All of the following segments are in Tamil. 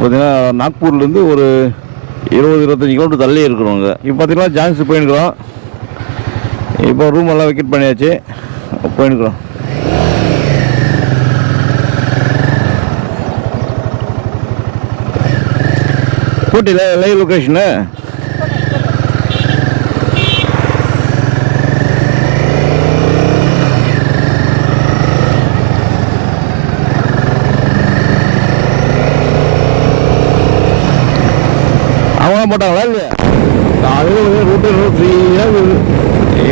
பார்த்தீங்கன்னா நாக்பூர்லேருந்து ஒரு 20-25 கிலோமீட்டர் தள்ளி இருக்கிறோங்க. இப்போ பார்த்தீங்கன்னா ஜான்சி போயிருக்கிறோம். இப்போ ரூம் எல்லாம் வெக்கேட் பண்ணியாச்சு, போயிருக்கிறோம். ஊட்டியில் லைவ் லொக்கேஷனு அவங்களாம் போட்டாங்களா இல்லையா? காலையில் ரூட்டு ஃப்ரீயாக இருக்குது.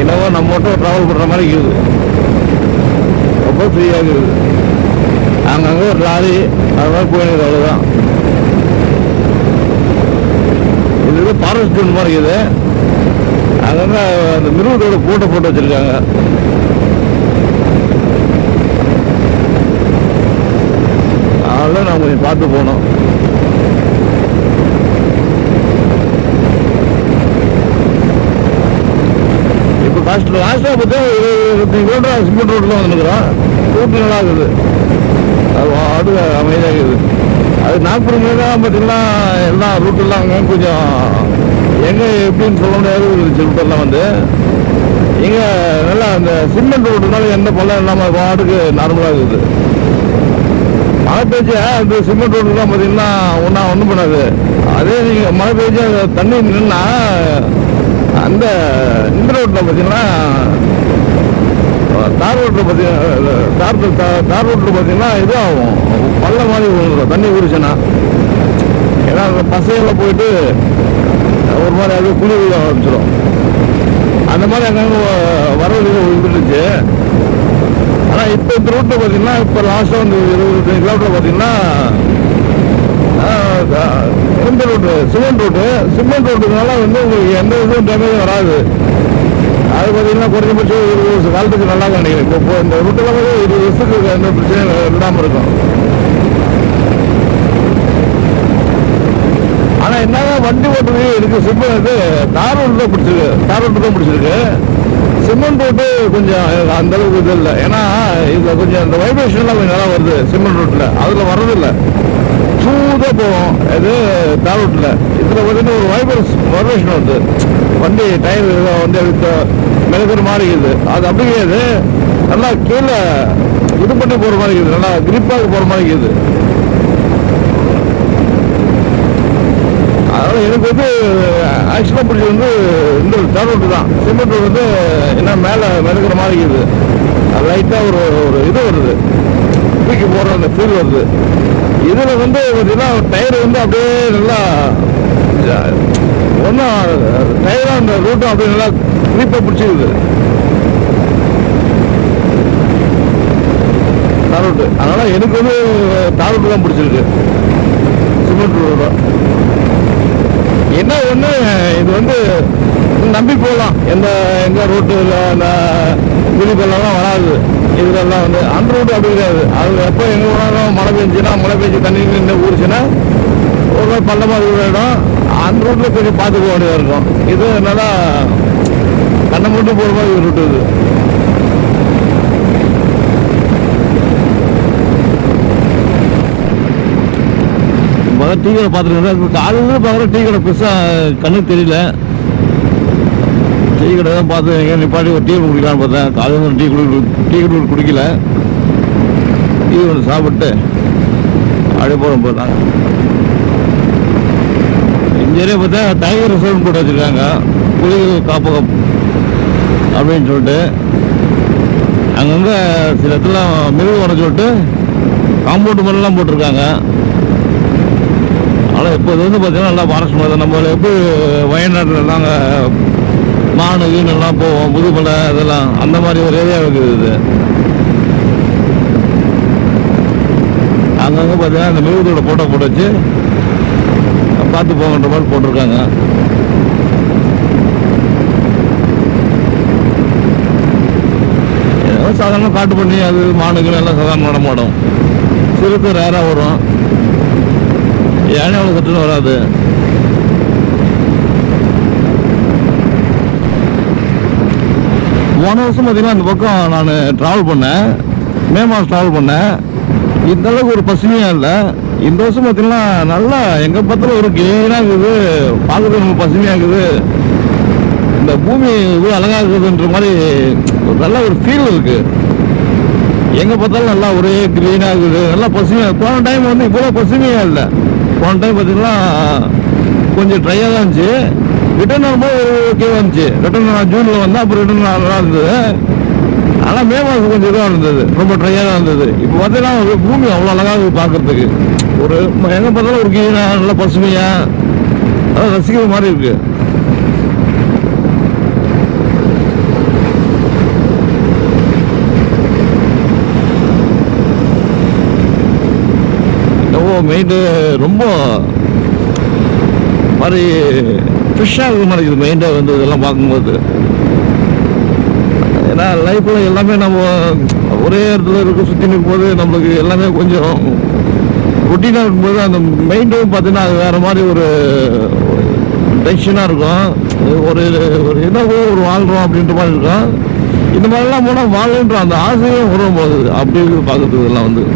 என்னவோ நம்ம மட்டும் ட்ராவல் பண்ணுற மாதிரி இருக்குது. ரொம்ப ஃப்ரீயாக இருக்குது. அங்கங்கே ஒரு லாரி அது மாதிரி போயிருக்கு, அவ்வளோதான். இது ஃபாரஸ்ட் ஒன்று மாதிரி இருக்குது. அங்கங்கே அந்த மிருகத்தோட போட்டு வச்சுருக்காங்க. அதெல்லாம் நான் கொஞ்சம் பார்த்து போகணும். லாஸ்ட்டாக பார்த்தா 20 கிலோமீட்டர் சிமெண்ட் ரோட்டில் வந்துருக்குறோம். ரூட்டு நல்லா இருக்குது, அது வாடு அமைதியாக இருக்குது. அது நாக்பூர் தான் பார்த்தீங்கன்னா எல்லாம் ரூட்டெல்லாம் அங்கே கொஞ்சம் எங்கே எப்படின்னு சொல்ல முடியாது. ரூட்டெல்லாம் வந்து இங்கே நல்லா அந்த சிமெண்ட் ரோட்டுனால எந்த பள்ளம் இல்லாமல் வாடுக்கு நார்மலாக இருக்குது. மழை பெய்ஞ்சா அந்த சிமெண்ட் ரோட்டுலாம் பார்த்தீங்கன்னா ஒன்றும் பண்ணாது. அதே நீங்கள் மழை பெய்ஞ்சா தண்ணி நின்னா அந்த இந்த ரோட்டில் பார்த்தீங்கன்னா தார் ரோட்டில் பார்த்தீங்கன்னா தார் ரோட்டில் பார்த்தீங்கன்னா இது ஆகும், பள்ள மாதிரி விழுந்துடும் தண்ணி ஊறிச்சுன்னா. ஏன்னா அந்த பசையில் போயிட்டு ஒரு மாதிரி அது குழி விழ ஆரம்பிச்சிடும். அந்த மாதிரி அங்கங்கே வரவு விழுந்துருச்சு. ஆனால் இப்போ இந்த ரோட்டில் பார்த்தீங்கன்னா இப்போ லாஸ்ட்டாக வந்து 25 கிலோமீட்டர் பார்த்தீங்கன்னா இந்த ரோட்டு சிமெண்ட் ரோட்டுனால வந்து உங்களுக்கு எந்த இதுவும் டேமேஜும் வராது. அது பார்த்தீங்கன்னா குறைஞ்சபட்சம் 20 வருஷம் காலத்துக்கு நல்லா நினைக்கிறேன். இப்போ இந்த ரூட்டில் வந்து 20 வருஷத்துக்கு எந்த பிரச்சனையும் இல்லாமல் இருக்கும். ஆனால் என்னதான் வண்டி ஓட்டுறது எனக்கு சிமெண்ட் தார் ரோட்டு தான் பிடிச்சிருக்கு. சிமெண்ட் ரோட்டு கொஞ்சம் அந்த அளவுக்கு இது இல்லை. ஏன்னா இதில் கொஞ்சம் இந்த வைப்ரேஷன்லாம் கொஞ்சம் நல்லா வருது. சிமெண்ட் ரோட்டில் அதில் வர்றதில்லை, சூதாக போவோம். இது தார் ரோட்டில் இதில் பார்த்தீங்கன்னா ஒரு வைப்ரேஷன் வருது. வண்டி டயர் வந்து மெழுகிற மாதிரி இருக்குது. அது அப்படி கிடையாது, நல்லா கீழே இது பண்ணி போகிற மாதிரி இருக்குது, நல்லா கிரிப்பாக போகிற மாதிரி இருக்குது. அதனால் எனக்கு வந்து ஆக்சுவலாக பிடிச்சது வந்து இந்த தார் ரோட்டு தான். சிமெண்ட் ரோடு வந்து என்ன மேலே மெழுகிற மாதிரி இருக்குது. அது லைட்டாக ஒரு இது வருது, தூக்கி போடுற அந்த ஃபீல் வருது. இதில் வந்து பார்த்தீங்கன்னா டயர் வந்து அப்படியே நல்லா ஒன்றும் டயராக அந்த ரூட்டும் அப்படியே நல்லா கிரீப்பாக பிடிச்சிருக்குது தார் ரோட்டு. அதனால் எனக்கு வந்து தார் ரோட்டு தான் பிடிச்சிருக்கு, சிமெண்ட் ரோடு. என்ன ஒன்று இது வந்து நம்பி போகலாம், எந்த ரோட்டில் அந்த குடிப்பெல்லாம் வராது. இதெல்லாம் வந்து அந்த ரோடு அப்படி கிடையாது. அது எப்போ எங்கே போனாலும் மழை பெஞ்சு தண்ணி நின்று ஊறிச்சுன்னா ஒரு பள்ளமாக இடம். அந்த ரோட்டில் கொஞ்சம் பார்த்து போக வேண்டியதாக இருக்கும். இது நல்லா கண்ணை மட்டும் போகிற மாதிரி ரூட்டு இது. முதல்ல டீ கடை பார்த்துருக்கேன். காலையில் பார்க்குற டீ கடை பெருசாக கண்ணுக்கு தெரியல. டீ கடை தான் பார்த்து எங்கே நிப்பாட்டி ஒரு டீ குடிக்கலான்னு பார்த்தேன். காலையில் டீ குடிக்கல. டீ ஒன்று சாப்பிட்டு அப்படியே போகிறோம். போட்டாங்க இங்கே பார்த்தா டைகர் ரிசர்வ் போட்டு வச்சுருக்காங்க, புலி காப்பகம் அப்படின்னு சொல்லிட்டு. அங்கங்கே சில இடத்துல மிருகம் வர சொல்லிட்டு காம்பவுண்டு மாதிரிலாம் போட்டிருக்காங்க. ஆனால் இப்போ இது வந்து பார்த்தீங்கன்னா நல்லா ஃபாரஸ்ட் மாதிரி தான். நம்ம எப்படி வயநாட்டில் நாங்கள் மானு வீணெல்லாம் போவோம், முதுமலை இதெல்லாம் அந்த மாதிரி ஒரு ஏரியா இருக்குது இது. அங்கங்கே பார்த்தீங்கன்னா அந்த மிருகத்தோட ஃபோட்டோ போட்டு வச்சு பார்த்து போங்கன்ற மாதிரி போட்டிருக்காங்க. சாதாரண காட்டு பண்ணி அது மானுகள் எல்லாம் சாதாரண நடமாடும். சிறுத்தை ரேராக வரும், யானை அவ்வளோ சட்டுன்னு வராது. போன வருஷம் பார்த்தீங்கன்னா அந்த பக்கம் நான் ட்ராவல் பண்ணேன், மே மாதம் ட்ராவல் பண்ணேன். இந்த அளவுக்கு ஒரு பசுமையாக இல்லை. இந்த வருஷம் பார்த்தீங்கன்னா நல்லா எங்கே பார்த்தாலும் ஒரு கிளீனாக இருக்குது, பார்க்குறது ரொம்ப பசுமையாக இருக்குது. இந்த பூமி இவ்வளோ அழகாக இருக்குதுன்ற மாதிரி ஒரு நல்ல ஒரு ஃபீல் இருக்குது. எங்கே பார்த்தாலும் நல்லா ஒரே க்ரீனாக இருக்குது, நல்லா பசுமையாக. போன டைம் வந்து இவ்வளோ பசுமையாக இல்லை. போன டைம் பார்த்தீங்கன்னா கொஞ்சம் ட்ரையாக தான் இருந்துச்சு. ரிட்டர்ன் வரும்போது ஓகேவாக இருந்துச்சு. ரிட்டர்ன் நான் ஜூனில் வந்தேன், அப்புறம் ரிட்டர்ன் நல்லா இருந்தது. ஆனால் மே மாதம் கொஞ்சம் இதாக இருந்தது, ரொம்ப ட்ரையாக தான் இருந்தது. இப்போ பார்த்தீங்கன்னா ஒரு பூமி அவ்வளோ அழகாக இருக்குது பார்க்குறதுக்கு. ஒரு எங்கே பார்த்தாலும் ஒரு க்ரீனாக நல்லா பசுமையாக அதான் ரசிக்கிற மாதிரி இருக்குது. மைண்டு ரொம்ப மாதிரி ஃப்ரெஷ்ஷாக இருக்கிற மாதிரி இருக்குது மைண்டை வந்து இதெல்லாம் பார்க்கும்போது. ஏன்னா லைஃப்பில் எல்லாமே நம்ம ஒரே இடத்துல இருக்க சுற்றி நிற்கும்போது நம்மளுக்கு எல்லாமே கொஞ்சம் ரொட்டீனாக இருக்கும்போது அந்த மைண்டும் பார்த்தீங்கன்னா அது வேறு மாதிரி ஒரு டென்ஷனாக இருக்கும். ஒரு ஒரு என்னவோ ஒரு வாழ்கிறோம் அப்படின்ற மாதிரி இருக்கும். இந்த மாதிரிலாம் போனால் வாழன்ற அந்த ஆசையும் உருவம் போகுது. அப்படி இருக்குது பார்க்குறது இதெல்லாம் வந்து.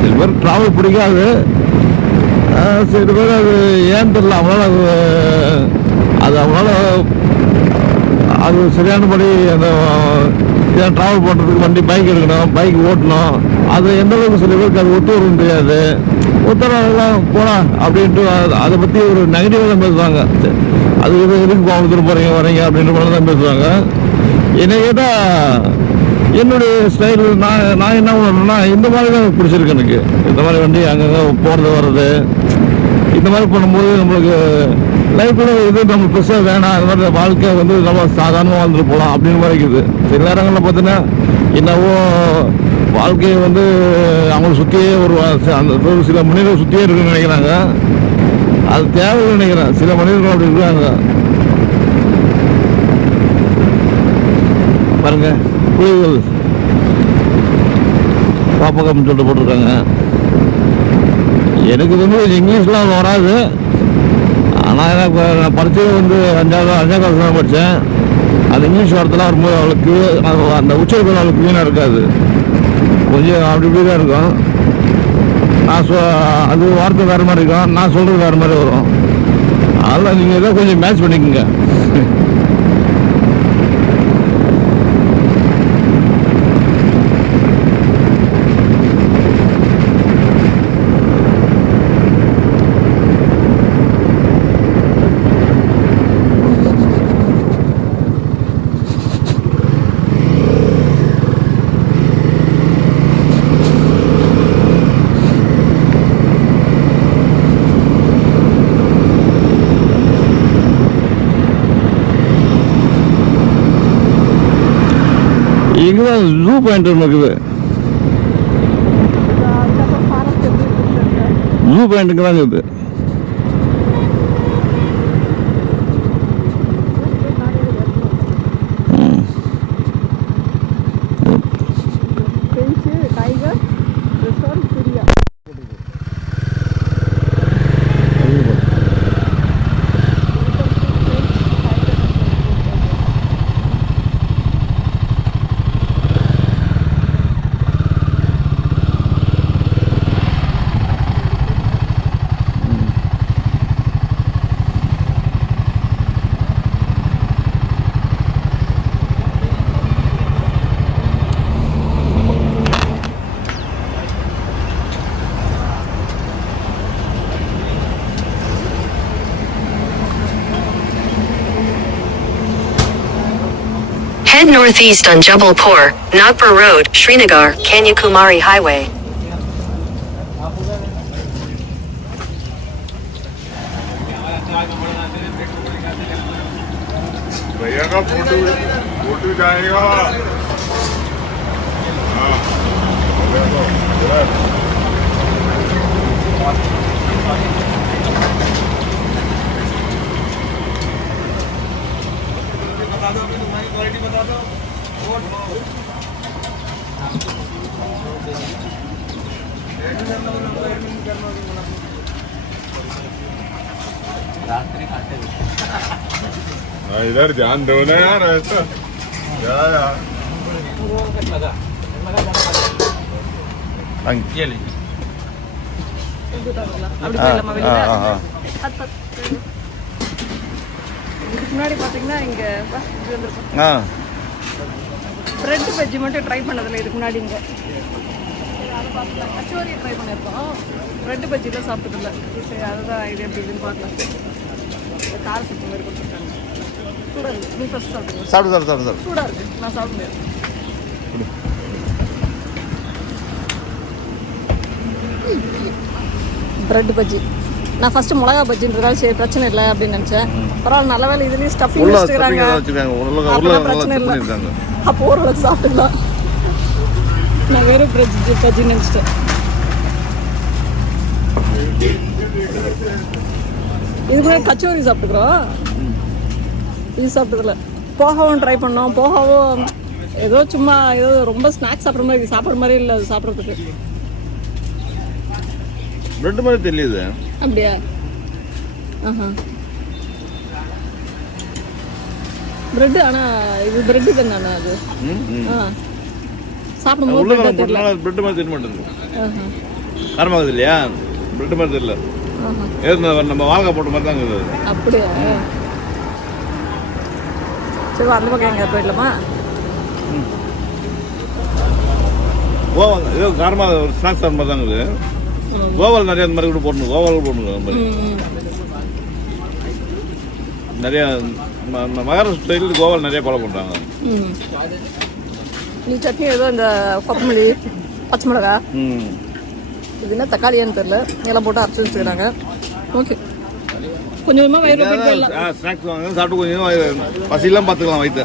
சில பேர் ட்ராவல் பிடிக்காது, சில பேர் அது ஏன்னு தெரியல, அவங்களால அது அவங்களால அது சரியானபடி அந்த இதான் ட்ராவல் பண்ணுறதுக்கு வண்டி பைக் எடுக்கணும், பைக் ஓட்டணும். அது எந்த அளவுக்கு சில பேருக்கு அது ஒத்து வர முடியாது. ஒத்துறவங்களாம் போகலாம் அப்படின்ட்டு அதை பற்றி ஒரு நெகட்டிவாக தான் பேசுவாங்க. அது எதுக்கு கோவத்தில் போகிறீங்க வரீங்க அப்படின்ற மாதிரி தான் பேசுவாங்க. என்னை கேட்டால் என்னுடைய ஸ்டைல் நான் என்ன பண்ணணும்னா இந்த மாதிரி தான் பிடிச்சிருக்கு எனக்கு. இந்த மாதிரி வண்டி அங்கங்கே போகிறது வர்றது இந்த மாதிரி பண்ணும்போது நம்மளுக்கு லைஃப்பில் இது நம்ம பெருசாக வேணாம், அது மாதிரி வாழ்க்கை வந்து நம்ம சாதாரணமாக வாழ்ந்துட்டு போகலாம் அப்படின்னு மாதிரி இருக்குது. சில நேரங்களில் பார்த்தீங்கன்னா என்னவோ வாழ்க்கையை வந்து அவங்கள சுற்றியே அந்த சில மனிதர்கள் சுற்றியே இருக்குன்னு நினைக்கிறாங்க. அது தேவைன்னு நினைக்கிறேன். சில மனிதர்கள் அப்படி இருக்காங்க பாருங்க. புலிகள் பாப்பகம்னு சொல்லிட்டு போட்டிருக்காங்க. எனக்கு வந்து இங்கிலீஷ்லாம் வராது. ஆனால் எனக்கு நான் படித்தது வந்து அஞ்சாவது கிளாஸ் தான் படித்தேன். அந்த இங்கிலீஷ் வார்த்தைலாம் வரும்போது அவளுக்கு அந்த உச்சரிப்பு அவளுக்கு வீணாக இருக்காது, கொஞ்சம் அப்படி இப்படி தான் இருக்கும். நான் அது வார்த்தை வேறு மாதிரி இருக்கும், நான் சொல்கிறது வேறு மாதிரி வரும். அதெல்லாம் நீங்கள் ஏதோ கொஞ்சம் மேட்ச் பண்ணிக்கோங்க. இங்கதான் ஜூ பாயிண்ட் ஒன்று இருக்குது. ஜூ பாயிண்ட்டுக்கு தான் இருக்குது. Head northeast on Jabalpur, Nagpur Road, Srinagar, Kanyakumari Highway. भैया का फोटो जाएगा। हाँ क्वालिटी बता दो। इधर ध्यान दो ना यार, ऐसा क्या यार। வாங்கி அப்படி ஆ போயிடலாமா வெளியில? ஆ ஆ இதுக்கு முன்னாடி பார்த்தீங்கன்னா இங்கே இது வந்துருக்கும் ஆ பிரெட் பஜ்ஜி மட்டும் ட்ரை பண்ணதில்லை இதுக்கு முன்னாடி இங்கே அதை பார்த்துல கச்சோரி ட்ரை பண்ணியிருக்கோம். பிரெட் பஜ்ஜி தான் சாப்பிட்டதில்ல. சரி அதுதான் இது எப்படி இதுன்னு பார்க்கலாம். இந்த கார சட்னி மாதிரி கொடுத்துருக்காங்க. சூடாக இருக்குது. நீ ஃபஸ்ட் சாப்பிடுங்க. சாப்பிடு சூடாக இருக்குது. நான் சாப்பிட முடியாது. பிரெட் பஜ்ஜி நான் ஃபஸ்ட்டு மிளகா பஜ்ஜின்றதால சரி பிரச்சனை இல்லை அப்படின்னு நினச்சேன். பரவாயில்ல நல்ல வேலை இதுலேயும் ஸ்டஃபிங் உள்ள வச்சுக்கிறாங்க. வச்சுருக்காங்க பிரச்சனை இல்லை. பண்ணியிருக்காங்க. அப்போ ஓரளவுக்கு சாப்பிட்டுக்கலாம். நான் வெறும் பஜ்ஜி நினச்சிட்டேன். இது கூட கச்சோரி சாப்பிட்டுக்கிறோம். இது சாப்பிட்டதில்ல. போகாவும் ட்ரை பண்ணோம். போகாவும் ஏதோ சும்மா ஏதோ ரொம்ப ஸ்நாக்ஸ் சாப்பிட்ற மாதிரி சாப்பிட்ற மாதிரி இல்லை அது சாப்பிட்றதுக்கு. பிரெட் மாதிரி தெரியுது. அப்படியா? ஆஹா பிரெட் ஆனால் இது பிரெட்டு தானே அது. ஆ சாப்பிடும்போது உள்ள bread தெரியல. பிரெட் மாதிரி தெரிய மாட்டேங்குது. ஆஹா காரமாகுது இல்லையா? பிரெட் மாதிரி தெரியல. ஆஹா ஏது நம்ம வாழைக்காய் போட்ட மாதிரி தான் இருக்குது. அப்படியா? சரி அந்த பக்கம் எங்கே போயிடலாமா? கோவா ஏதோ காரமாக ஒரு ஸ்நாக்ஸ் சாப்பிட்ற மாதிரி தான் இருக்குது. கோவால் நிறைய அந்த மாதிரி கூட போடணும். கோவால் போடணும் அந்த மாதிரி நிறையா மகாராஷ்டிரா ஸ்டைலில் கோவால் நிறைய ஃபாலோ பண்ணுறாங்க. நீ சட்னி ஏதோ இந்த கொத்தமல்லி பச்சை மிளகா இது என்ன தக்காளியான்னு தெரியல எல்லாம் போட்டு அரைச்சி வச்சுக்கிறாங்க. ஓகே கொஞ்சம் கொஞ்சமாக வயிறு போயிடலாம். ஸ்நாக்ஸ் வாங்க சாப்பிட்டு கொஞ்சம் பசியெல்லாம் பார்த்துக்கலாம் வயிற்று.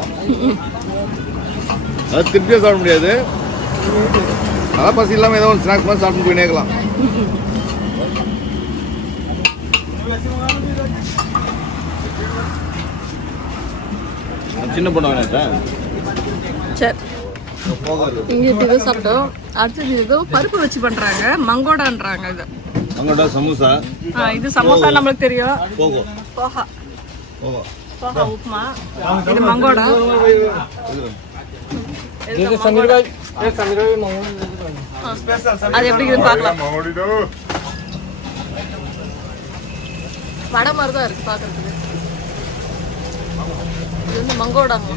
அது திருப்தியாக சாப்பிட முடியாது. நல்லா பசி இல்லாமல் ஏதோ ஒரு ஸ்நாக்ஸ் மாதிரி சாப்பிட்டு போய் நேக்கலாம். சின்ன பொண்ணு வேணாம். சரி இங்கே இப்படி ஏதோ சாப்பிட்டோம். அடுத்தது ஏதோ பருப்பு வச்சு பண்ணுறாங்க. மங்கோடான்றாங்க இது. மங்கோடா சமோசா. இது சமோசா நம்மளுக்கு தெரியும். போகோ போஹா போகோ போஹா உப்புமா. இது மங்கோடா. அது எப்படி இருக்குன்னு பார்க்கலாம். வடை மாதிரி தான் இருக்கு பார்க்கறதுக்கு. இது வந்து மங்கோடாங்க.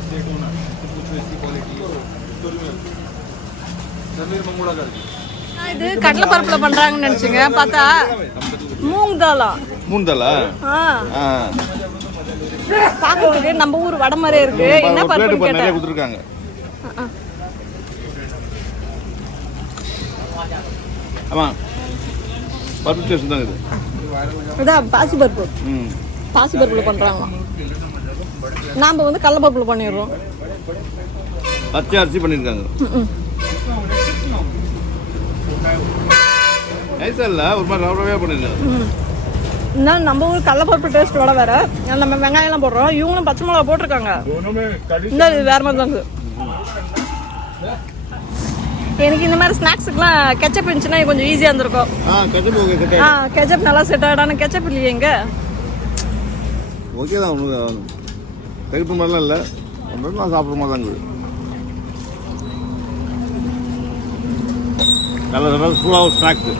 இது கடலை பருப்புல பண்றாங்கன்னு நினைச்சுங்க. பார்த்தா மூங் தாலா. மூந்தலா? பார்க்கறதுக்கு நம்ம ஊர் வடை மாதிரியே இருக்கு. என்ன பருப்புன்னு நிறைய கேட்டேன். கொடுத்துருக்காங்க. ஆமா பருப்பு டேஸ்ட் தான் இது. இதான் பாசி பருப்பு. பாசி பருப்புல பண்றாங்க. நாம வந்து கடலை பருப்புல பண்ணிடுறோம். பச்சை அரிசி பண்ணியிருக்காங்க. நைஸா இல்லை ஒரு மாதிரி ரவரவையாக பண்ணியிருக்காங்க. இன்னும் நம்ம ஊர் கடலைப்பருப்பு டேஸ்ட் வடை வேற. நம்ம வெங்காயம்லாம் போடுறோம். இவங்களும் பச்சை மிளகா போட்டிருக்காங்க. இந்த இது வேற மாதிரி தான் இருக்குது. எனக்கு இந்த மாதிரி ஸ்நாக்ஸுக்குலாம் கெச்சப் இருந்துச்சுன்னா கொஞ்சம் ஈஸியாக இருந்திருக்கும். கெச்சப் நல்லா செட் ஆகிடான கெச்சப் இல்லையே இங்கே. ஓகே தான் ஒன்று கருப்பு மாதிரிலாம் இல்லை. நான் சாப்பிட்ற மாதிரி தான் இருக்குது. நல்ல ஃபுல்லாக ஸ்நாக்ஸு.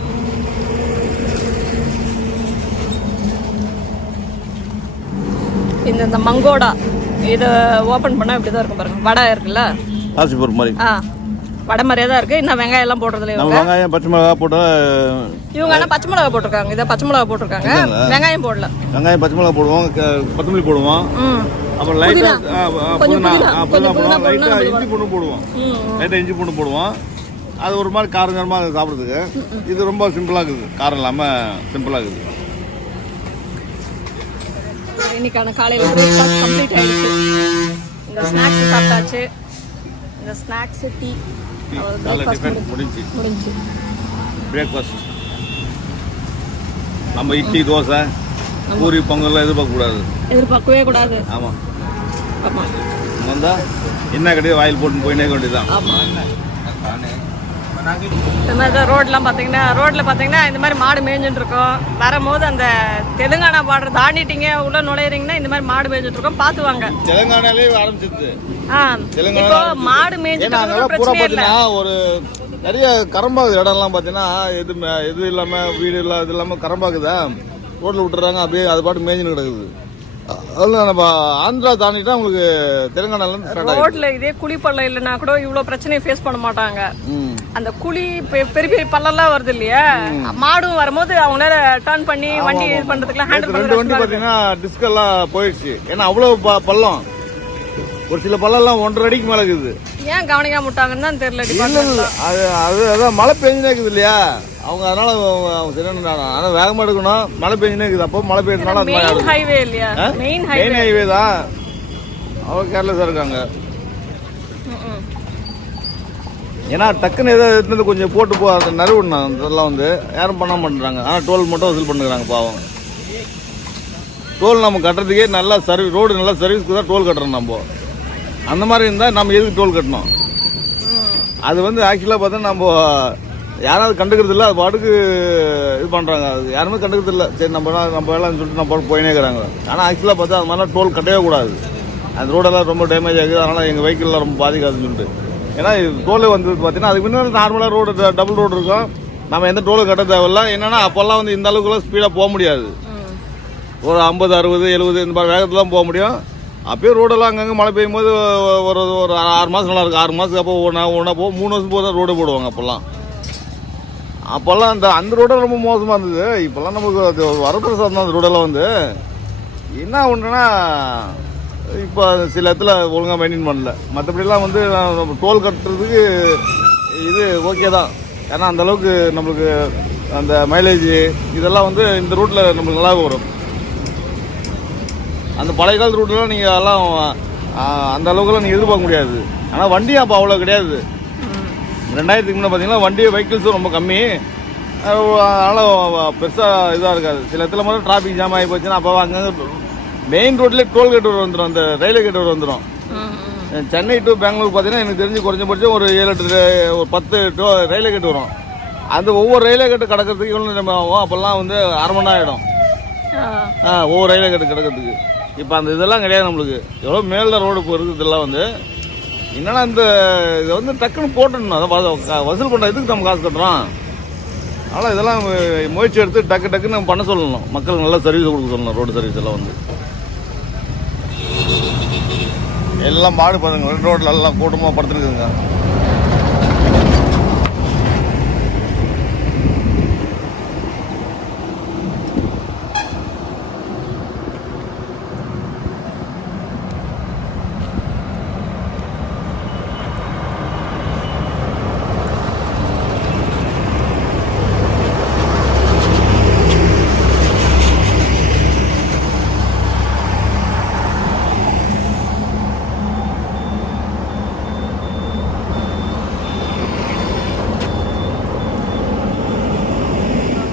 இந்த மங்கோடா இதை ஓப்பன் பண்ணால் இப்படி தான் இருக்கும் பாருங்க. வடை இருக்குல்ல பாசி பருப்பு மாதிரி. வடை மாதிரியே தான் இருக்குது. இன்னும் வெங்காயம் எல்லாம் போடுறதுல இவங்க வெங்காயம் பச்சை மிளகா போட்டு இவங்க ஆனால் பச்சை மிளகா போட்டிருக்காங்க. இதை பச்சை மிளகா போட்டிருக்காங்க. வெங்காயம் போடல. வெங்காயம் பச்சை மிளகா போடுவோம். கொத்தமல்லி போடுவோம். அப்புறம் லைட்டாக புதினா போடுவோம். லைட்டாக இஞ்சி பூண்டு போடுவோம். லைட்டாக இஞ்சி பூண்டு போடுவோம். அது ஒரு மாதிரி காரங்கரமாக சாப்பிட்றதுக்கு. இது ரொம்ப சிம்பிளாக இருக்குது. காரம் இல்லாமல் சிம்பிளாக இருக்குது. இன்னைக்கான காலையில் பிரேக்ஃபாஸ்ட் கம்ப்ளீட் ஆயிடுச்சு. இந்த ஸ்நாக்ஸ் சாப்பிட்டாச்சு. இந்த ஸ்நாக்ஸ் டீ முடிஞ்சு பிரேக்ஃபாஸ்ட். நம்ம இட்லி தோசை பூரி பொங்கல்லாம் எதிர்பார்க்கவே கூடாது. ஆமாம் ஆமாம் வந்தால் என்ன கிடையாது வாயில் போட்டு போயினே வேண்டியதுதான். ஆமாம் இந்த மாதிரி தான் ரோட்லாம் பார்த்தீங்கன்னா ரோட்டில் பார்த்தீங்கன்னா இந்த மாதிரி மாடு மேய்ஞ்சிட்டு இருக்கோம். வரும்போது அந்த தெலுங்கானா பார்டர் தாண்டிட்டீங்க உள்ள நுழையிறீங்கன்னா இந்த மாதிரி மாடு மேய்ஞ்சிட்டு இருக்கோம், பார்த்து வாங்க. தெலுங்கானாலே ஆரம்பிச்சிருது. இப்போ மாடு மேய்ஞ்சிட்டு பிரச்சனை இல்லை. ஒரு நிறைய கரம்பாகுது இடம்லாம் பார்த்தீங்கன்னா இது இல்லாமல் வீடு இல்லை இது இல்லாமல் கரம்பாக்குதா ரோட்டில் விட்டுறாங்க, அப்படியே அது பாட்டு மேய்ஞ்சின்னு கிடக்குது. அதெல்லாம் நம்ம ஆந்திரா தாண்டிட்டா உங்களுக்கு தெலுங்கானால ரோட்ல இதே குழி பள்ளம் இல்லைன்னா கூட இவ்வளவு பிரச்சனையை ஃபேஸ் பண்ண மாட்டாங்க. அந்த குழி பெரிய பெரிய பள்ளம்லாம் வருது இல்லையா, மாடும் வரும்போது அவங்களால டர்ன் பண்ணி வண்டி இது பண்றதுக்குலாம் ஹேண்டில் பண்ண. 2 வண்டி பாத்தீங்கன்னா டிஸ்க் எல்லாம் போயிடுச்சு. ஏன்னா அவ்வளவு பள்ளம், ஒரு சில பள்ளம்லாம் 1.5 அடிக்கு மேல இருக்குது. ஏன் கவனிக்காம விட்டாங்கன்னு தான் தெரியல டிபார்ட்மெண்ட். அதான் மழை பெஞ்சுனே இருக்குது இல்லையா, அவங்க அதனால ஆனா வேகமா எடுக்கணும். மழை பெஞ்சுனே இருக்குது, அப்போ மழை பெய்யறதுனால மெயின் ஹைவே இல்லையா, மெயின் ஹைவே தான். அவங்க கேர்லெஸ்ஸா இருக்காங்க. ஏன்னா டக்குன்னு ஏதாவது கொஞ்சம் போட்டு அந்த நறுவிடணும், அதெல்லாம் வந்து யாரும் பண்ண மாட்டேறாங்க. ஆனால் டோல் மட்டும் வசூல் பண்ணுறாங்க பாவம். டோல் நம்ம கட்டுறதுக்கே நல்லா சர்வீஸ், ரோடு நல்லா சர்வீஸ்க்கு தான் டோல் கட்டுறோம். நம்ம அந்த மாதிரி இருந்தால் நம்ம எதுக்கு டோல் கட்டணும்? அது வந்து ஆக்சுவலாக பார்த்தா நம்ம யாராவது கண்டுக்கிறது இல்லை, அது பாட்டுக்கு இது பண்ணுறாங்க. அது யாருமே கண்டுக்கிறது இல்லை. சரி நம்ம எல்லாம் சொல்லிட்டு நம்ம போயினே இருக்கிறாங்க. ஆனால் ஆக்சுவலாக பார்த்தா அது மாதிரிலாம் டோல் கட்டவே கூடாது. அந்த ரோடெல்லாம் ரொம்ப டேமேஜ் ஆகுது, அதனால் எங்கள் வெஹிக்கிள்லாம் ரொம்ப பாதிக்காதுன்னு சொல்லிட்டு. ஏன்னா டோலே வந்து பார்த்தீங்கன்னா அதுக்கு முன்னாடி நார்மலாக ரோடு டபுள் ரோடு இருக்கும், நம்ம எந்த டோலும் கட்ட தேவையில்ல. என்னன்னா அப்போல்லாம் வந்து இந்த அளவுக்குலாம் ஸ்பீடாக போக முடியாது. ஒரு 50, 60, 70 இந்த மாதிரி வேகத்தில் தான் போக முடியும். அப்பயே ரோடெல்லாம் அங்கங்கே மழை பெய்யும் போது ஒரு 6 மாதம் நல்லா இருக்கும். 6 மாதத்துக்கு அப்போ ஒன்றா போகும், 3 வருஷம் போது தான் ரோடு போடுவாங்க. அப்போல்லாம் அந்த ரோடு ரொம்ப மோசமாக இருந்தது. இப்போல்லாம் நமக்கு அது வரப்பிரசாதம் தான். அந்த ரோடெல்லாம் வந்து என்ன ஒன்றுனா இப்போ சில இடத்துல ஒழுங்காக மெயின்டைன் பண்ணல. மற்றபடிலாம் வந்து டோல் கட்டுறதுக்கு இது ஓகே தான். ஏன்னா அந்தளவுக்கு நம்மளுக்கு அந்த மைலேஜ் இதெல்லாம் வந்து இந்த ரூட்டில் நம்மளுக்கு நல்லா வரும். அந்த பழைய காலத்து ரூட்லாம் நீங்கள் எல்லாம் அந்த அளவுக்குலாம் நீங்கள் எதிர்பார்க்க முடியாது. ஆனால் வண்டியும் அப்போ அவ்வளோ கிடையாது. 2000க்கு முன்னே பார்த்தீங்கன்னா வண்டி வெஹிக்கிள்ஸும் ரொம்ப கம்மி. அதனால் பெருசாக இதாக இருக்காது. சில இடத்துல மட்டும் டிராஃபிக் ஜாம் ஆகி போச்சுன்னா அப்போ அங்கங்கே மெயின் ரோட்லேயே டோல் கேட் வந்துடும், அந்த ரயில்வே கேட் வந்துடும். சென்னை டு பெங்களூர் பார்த்தீங்கன்னா எனக்கு தெரிஞ்சு குறைஞ்சபட்சம் ஒரு 7, 8, ஒரு 10 ரயில்வே கேட் வரும். அந்த ஒவ்வொரு ரயில்வே கேட்டு கிடக்கிறதுக்கு எவ்வளோ நம்ம ஆகும்? அப்போல்லாம் வந்து 1/2 மணி நேரம் ஆகிடும் ஒவ்வொரு ரயில்வே கேட்டு கிடக்கிறதுக்கு. இப்போ அந்த இதெல்லாம் கிடையாது நம்மளுக்கு. எவ்வளோ மேலே ரோடு போகிறது இதெல்லாம் வந்து என்னன்னா இந்த இதை வந்து டக்குன்னு போட்டுடணும். அதான் வசூல் பண்ணுற இதுக்கு நம்ம காசு கட்டுறோம். அதனால் இதெல்லாம் முயற்சி எடுத்து டக்குன்னு நம்ம பண்ண சொல்லணும். மக்களுக்கு நல்லா சர்வீஸ் கொடுக்க சொல்லணும். ரோடு சர்வீஸ் எல்லாம் வந்து எல்லாம் மாடு பாருங்க, ரோட்டில் எல்லாம் கூட்டமாக படுத்துருக்குங்க.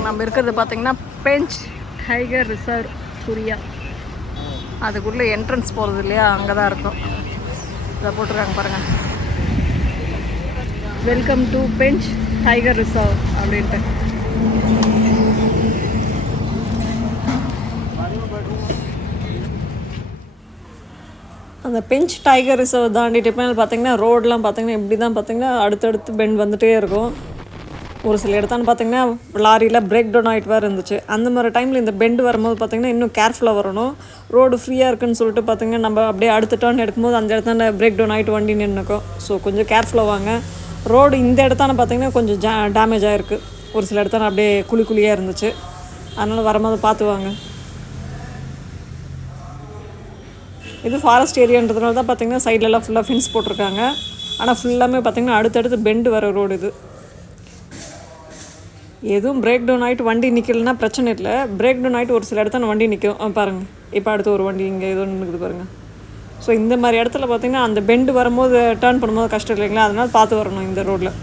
நம்ம இருக்கிறது பார்த்தீங்கன்னா பெஞ்ச் டைகர் ரிசர்வ் சூர்யா. அதுக்குள்ளே என்ட்ரன்ஸ் போகிறது இல்லையா, அங்கே தான் இருக்கும். இதை போட்டிருக்காங்க பாருங்கள், welcome to bench tiger reserve அப்படின்ட்டு. அந்த பெஞ்ச் டைகர் ரிசர்வ் தாண்டிட்டு மேலே பார்த்தீங்கன்னா ரோடெலாம் பார்த்தீங்கன்னா இப்படி தான் பார்த்தீங்கன்னா அடுத்தடுத்து பெண்ட் வந்துகிட்டே இருக்கும். ஒரு சில இடத்தான்னு பார்த்தீங்கன்னா லாரியில் பிரேக் டவுன் ஆகிட்டு வேறு இருந்துச்சு. அந்த மாதிரி டைமில் இந்த பெண்டு வரும்போது பார்த்திங்கன்னா இன்னும் கேர்ஃபுல்லாக வரணும். ரோடு ஃப்ரீயாக இருக்குன்னு சொல்லிட்டு பார்த்திங்கன்னா நம்ம அப்படியே அடுத்த டர்ன் எடுக்கும்போது அந்த இடத்தான பிரேக் டவுன் ஆகிட்டு வண்டி நின்றுக்கும். ஸோ கொஞ்சம் கேர்ஃபுல்லாக வாங்க. ரோடு இந்த இடத்தான பார்த்திங்கன்னா கொஞ்சம் டேமேஜ் ஆகிருக்கு. ஒரு சில இடத்தான அப்படியே குழியாக இருந்துச்சு. அதனால் வரும்போது பார்த்து வாங்க. இது ஃபாரஸ்ட் ஏரியான்றதுனால தான் பார்த்திங்கன்னா சைட்லலாம் ஃபுல்லாக ஃபென்ஸ் போட்டிருக்காங்க. ஆனால் ஃபுல்லாமே பார்த்திங்கன்னா அடுத்தடுத்து பெண்டு வர ரோடு இது. எதுவும் பிரேக் டவுன் ஆகிட்டு வண்டி நிற்கலன்னா பிரச்சனை இல்லை. பிரேக் டவுன் ஆகிட்டு ஒரு சில இடத்துல வண்டி நிற்கும் பாருங்கள். இப்போ அடுத்து ஒரு வண்டி இங்கே ஏதோ நிற்குது பாருங்கள். ஸோ இந்த மாதிரி இடத்துல பார்த்திங்கன்னா அந்த பெண்டு வரும்போது டர்ன் பண்ணும்போது கஷ்டம் இல்லைங்களா, அதனால் பார்த்து வரணும் இந்த ரோட்டில்.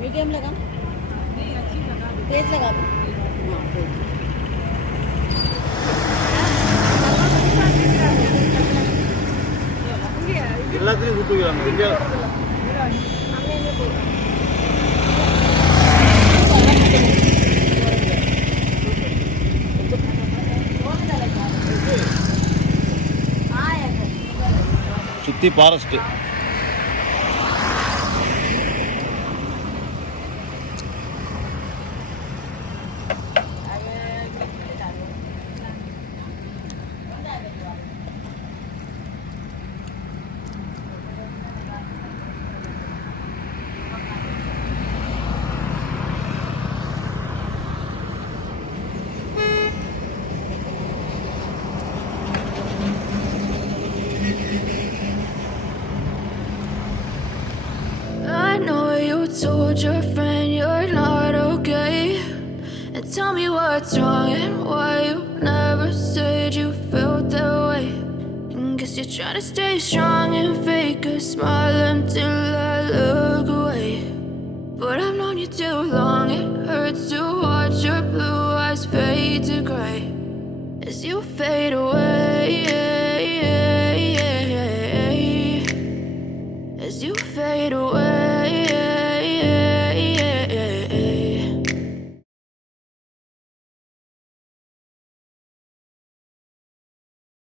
मीडियम लगा तेज लगा दो எல்லாத்தையும் சுட்டுக்கிறாங்க இங்கே சுற்றி forest I know you told your friend you're not okay. And tell me what's wrong and why you never said you felt that way. And guess you're trying to stay strong and fake a smile until I look away. But I've known you too long, it hurts to watch your blue eyes fade to gray as you fade away.